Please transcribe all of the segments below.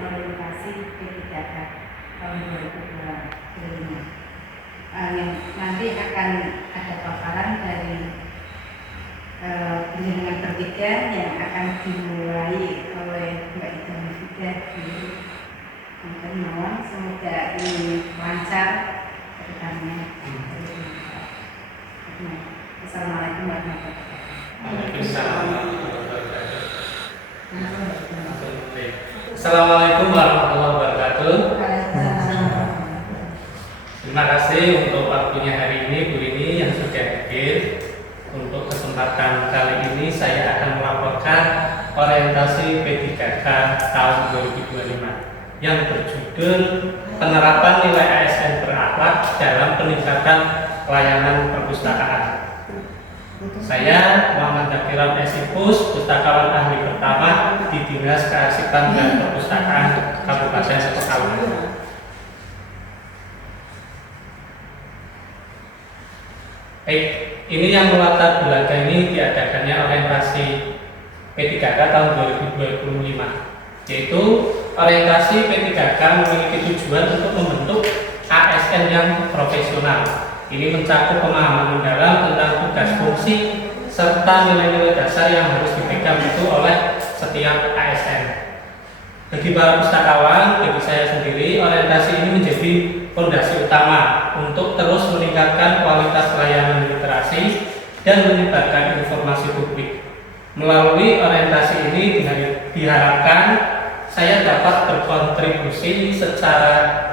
orientasi P3K tahun 2025. Yang nanti akan ada paparan dari bimbingan bertiga yang akan dimulai oleh Mbak Ida Mufida di Malang. Semoga ini lancar ke depannya. Assalamualaikum warahmatullahi wabarakatuh. Assalamualaikum warahmatullahi wabarakatuh. Terima kasih untuk waktunya hari ini Bu Rini yang sudah hadir. Untuk kesempatan kali ini saya akan melaporkan orientasi P3K tahun 2025 yang berjudul penerapan nilai ASN berakhlak dalam peningkatan pelayanan perpustakaan. Saya Muhammad Zakiran Esipus, pustakawan ahli pertama di Dinas Kearsipan dan Perpustakaan Kabupaten Pekalongan. Baik, ini yang melatar belakangi diadakannya orientasi P3K tahun 2025, yaitu orientasi P3K memiliki tujuan untuk membentuk ASN yang profesional. Ini mencakup pemahaman mendalam tentang tugas fungsi serta nilai-nilai dasar yang harus dipegang itu oleh setiap ASN. Bagi para pustakawan, bagi saya sendiri, orientasi ini menjadi fondasi utama untuk terus meningkatkan kualitas pelayanan literasi dan menyebarkan informasi publik. Melalui orientasi ini diharapkan saya dapat berkontribusi secara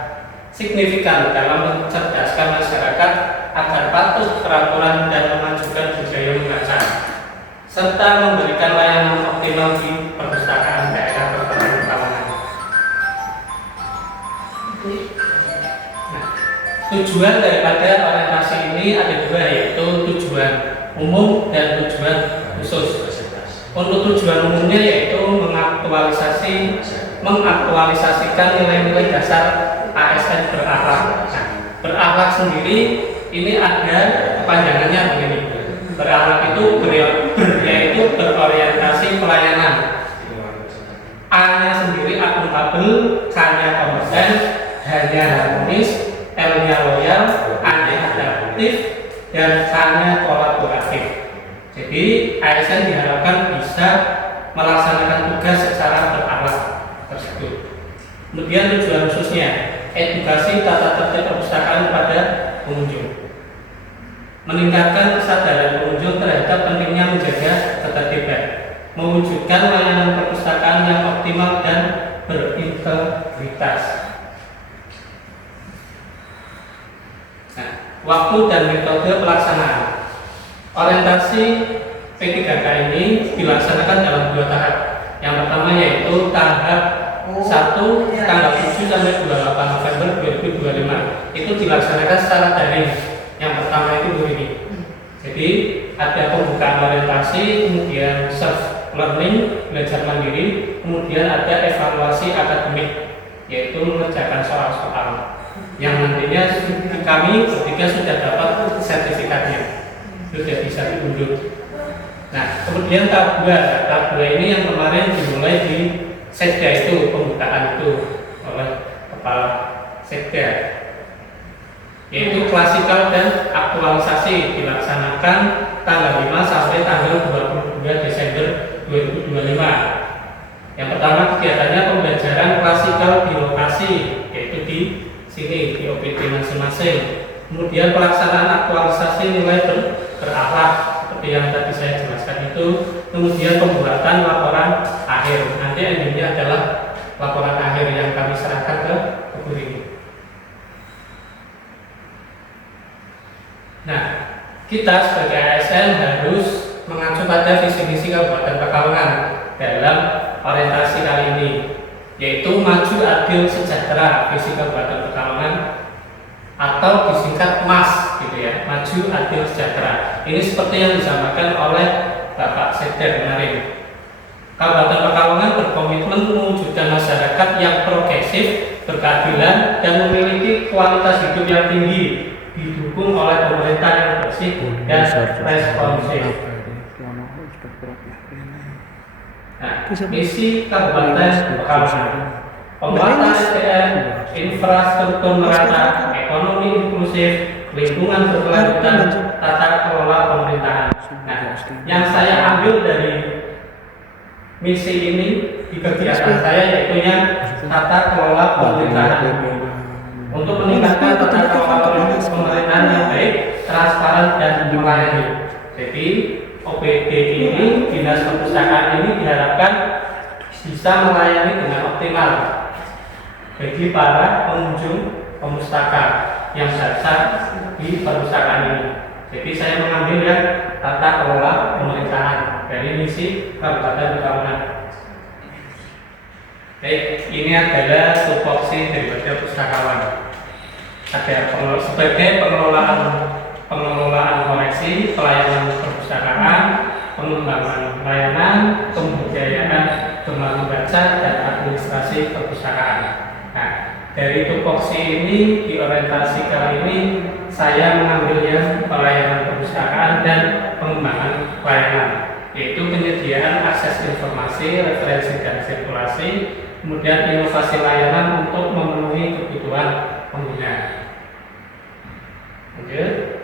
signifikan dalam mencerdaskan masyarakat agar patuh peraturan dan memajukan budaya membaca, serta memberikan layanan optimal di perpustakaan daerah Pekalongan. Tujuan daripada orientasi ini ada dua, yaitu tujuan umum dan tujuan khusus. Untuk tujuan umumnya yaitu mengaktualisasikan nilai-nilai dasar ASN berakhlak. Nah, berakhlak sendiri ini ada kepanjangannya begini. Berakhlak itu yaitu berorientasi pelayanan. A-nya sendiri akuntabel, K-nya kompeten, H-nya harmonis, L-nya loyal, A-nya adaptif, dan K-nya kolaboratif. Jadi ASN diharapkan bisa melaksanakan tugas secara berakhlak tersebut. Kemudian tujuan khususnya edukasi tata tertib perpustakaan kepada pengunjung, meningkatkan kesadaran pengunjung terhadap pentingnya menjaga ketertiban, mewujudkan layanan perpustakaan yang optimal dan berintegritas. Nah, waktu dan metode pelaksanaan orientasi P3K ini dilaksanakan dalam 2 tahap. Yang pertama yaitu tahap 1 tanggal 7 sampai 28 November 2025 itu dilaksanakan secara daring. Yang pertama itu begini. Jadi ada pembukaan orientasi, kemudian self learning, belajar mandiri, kemudian ada evaluasi akademik, yaitu mengerjakan soal-soal yang nantinya kami ketika sudah dapat sertifikatnya sudah bisa diunduh. Nah, kemudian tahap 2 ini yang kemarin dimulai di Setda, itu pembukaan itu oleh kepala Setda, yaitu klasikal dan aktualisasi, dilaksanakan tanggal 5 sampai tanggal 22 Desember 2025. Yang pertama kegiatannya pembelajaran klasikal di lokasi, yaitu di sini di OPD masing-masing. Kemudian pelaksanaan aktualisasi nilai berakhlak seperti yang tadi saya jelaskan itu. Kemudian pembuatan laporan akhir. Nanti endingnya adalah laporan akhir yang kami serahkan ke Bu Rini. Nah, kita sebagai ASN harus mengacu pada visi misi Kabupaten Pekalongan dalam orientasi kali ini, yaitu maju adil sejahtera visi Kabupaten Pekalongan, atau disingkat MAS gitu ya, maju adil sejahtera. Ini seperti yang disampaikan oleh Bapak Setda kemarin. Kabupaten Pekalongan berkomitmen mewujudkan masyarakat yang progresif, berkeadilan, dan memiliki kualitas hidup yang tinggi, didukung oleh pemerintah yang bersih dan responsif. Nah, misi Kabupaten Pekalongan penguatan SDM, infrastruktur merata, ekonomi inklusif, lingkungan berkelanjutan, tata kelola pemerintahan. Nah, yang saya ambil dari misi ini di kegiatan saya yaitu yang tata kelola pemerintahan untuk meningkatkan tata kelola pemerintahan yang baik, transparan dan melayani. Jadi OPD ini, Dinas Perpustakaan ini diharapkan bisa melayani dengan optimal bagi para pengunjung pemustaka yang datang di perpustakaan ini. Jadi saya mengambil yang tata kelola pemerintahan dari misi Kabupaten Pekalongan. Baik, ini adalah tupoksi daripada pustakawan. Ada sebagai pengelolaan koleksi, pelayanan perpustakaan, pengembangan layanan, pemberdayaan gemar membaca dan administrasi perpustakaan. Nah, dari tupoksi ini di orientasi kali ini saya mengambil yang pelayanan perpustakaan dan pengembangan layanan, yaitu penyediaan akses informasi, referensi dan sirkulasi, kemudian inovasi layanan untuk memenuhi kebutuhan pengguna. Lanjut.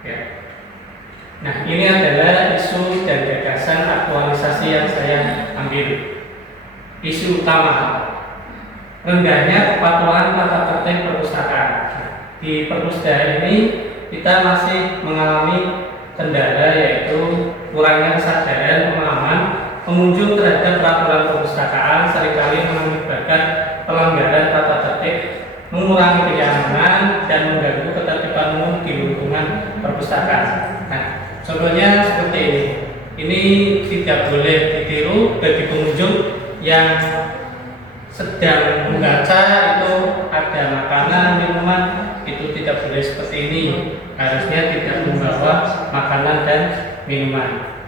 Ya. Nah, ini adalah isu dan gagasan aktualisasi yang saya ambil. Isu utama, rendahnya kepatuhan tata tertib perpustakaan. Di perpustakaan ini kita masih mengalami kendala, yaitu kurangnya kesadaran pemahaman pengunjung terhadap peraturan perpustakaan, seringkali mengakibatkan pelanggaran tata tertib, mengurangi kenyamanan dan mengganggu ketertiban umum di lingkungan perpustakaan. Nah, contohnya seperti ini. Ini tidak boleh ditiru bagi pengunjung yang sedang membaca, itu ada makanan, minuman, itu tidak boleh seperti ini. Harusnya tidak membawa makanan dan minuman.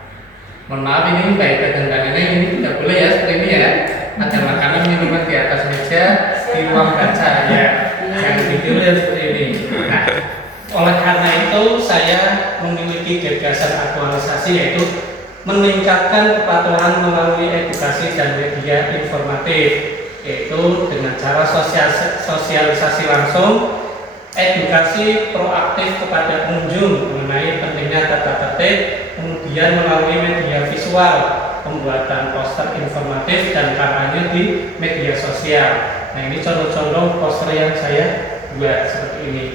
Mohon maaf, ini baik kadang-kadang ini tidak boleh ya, seperti ini ya. Ada makanan, minuman di atas meja di ruang baca ya. Yang ditiru seperti ini. Nah, oleh karena itu saya memiliki gagasan aktualisasi, yaitu meningkatkan kepatuhan melalui edukasi dan media informatif, yaitu dengan cara sosialisasi langsung, edukasi proaktif kepada pengunjung mengenai pentingnya tata tertib, kemudian melalui media visual, pembuatan poster informatif dan kampanye di media sosial. Nah, ini contoh-contoh poster yang saya buat seperti ini.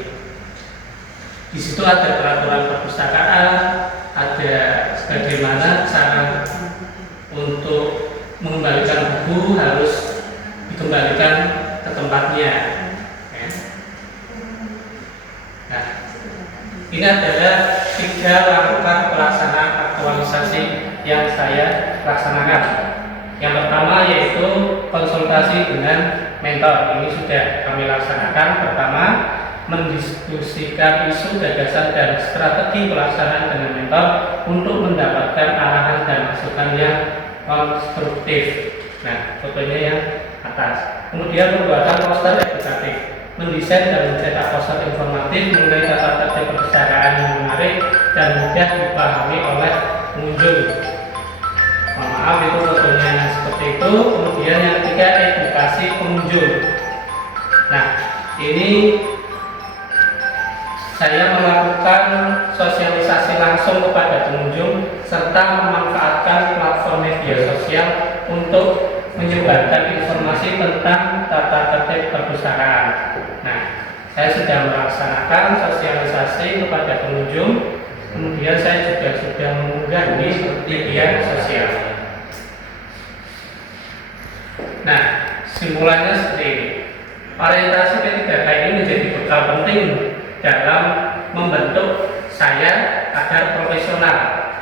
Di situ ada peraturan perpustakaan, ada bagaimana cara untuk mengembalikan buku harus dikembalikan ke tempatnya. Nah, ini adalah 3 langkah pelaksanaan aktualisasi yang saya laksanakan. Yang pertama yaitu konsultasi dengan mentor. Ini sudah kami laksanakan. Pertama, mendiskusikan isu, gagasan dan strategi pelaksanaan dengan mentor untuk mendapatkan arahan dan masukan yang konstruktif. Nah, fotonya yang atas. Kemudian pembuatan poster edukatif, mendesain dan mencetak poster informatif mengenai tata tertib perpustakaan yang menarik dan mudah dipahami oleh pengunjung. Mohon maaf, itu fotonya seperti itu. Kemudian yang ketiga, edukasi pengunjung. Nah, ini saya melakukan sosialisasi langsung kepada pengunjung serta memanfaatkan platform media sosial untuk menyebarkan informasi tentang tata tertib perpustakaan. Nah, saya sudah melaksanakan sosialisasi kepada pengunjung, kemudian saya juga sudah mengunggah di media sosial. Nah, simpulannya seperti ini. Orientasi P3K ini menjadi bekal penting dalam membentuk saya agar profesional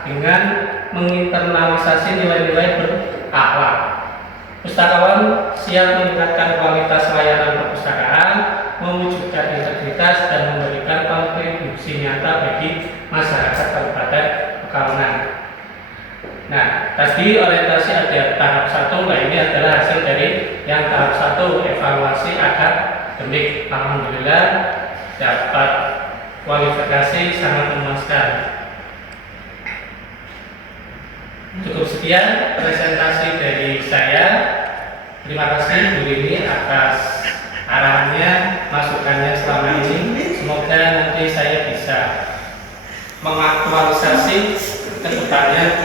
dengan menginternalisasi nilai-nilai berakhlak. Pustakawan siap meningkatkan kualitas layanan perpustakaan, mewujudkan integritas dan memberikan kontribusi nyata bagi masyarakat Kabupaten Pekalongan. Nah, tadi orientasi ada tahap 1. Nah, ini adalah hasil dari yang tahap 1, evaluasi akademik. Alhamdulillah dapat kualifikasi sangat memuaskan. sekian presentasi dari saya. Terima kasih Bu Rini atas arahannya, masukannya selama ini. Semoga nanti saya bisa mengaktualisasi ke depannya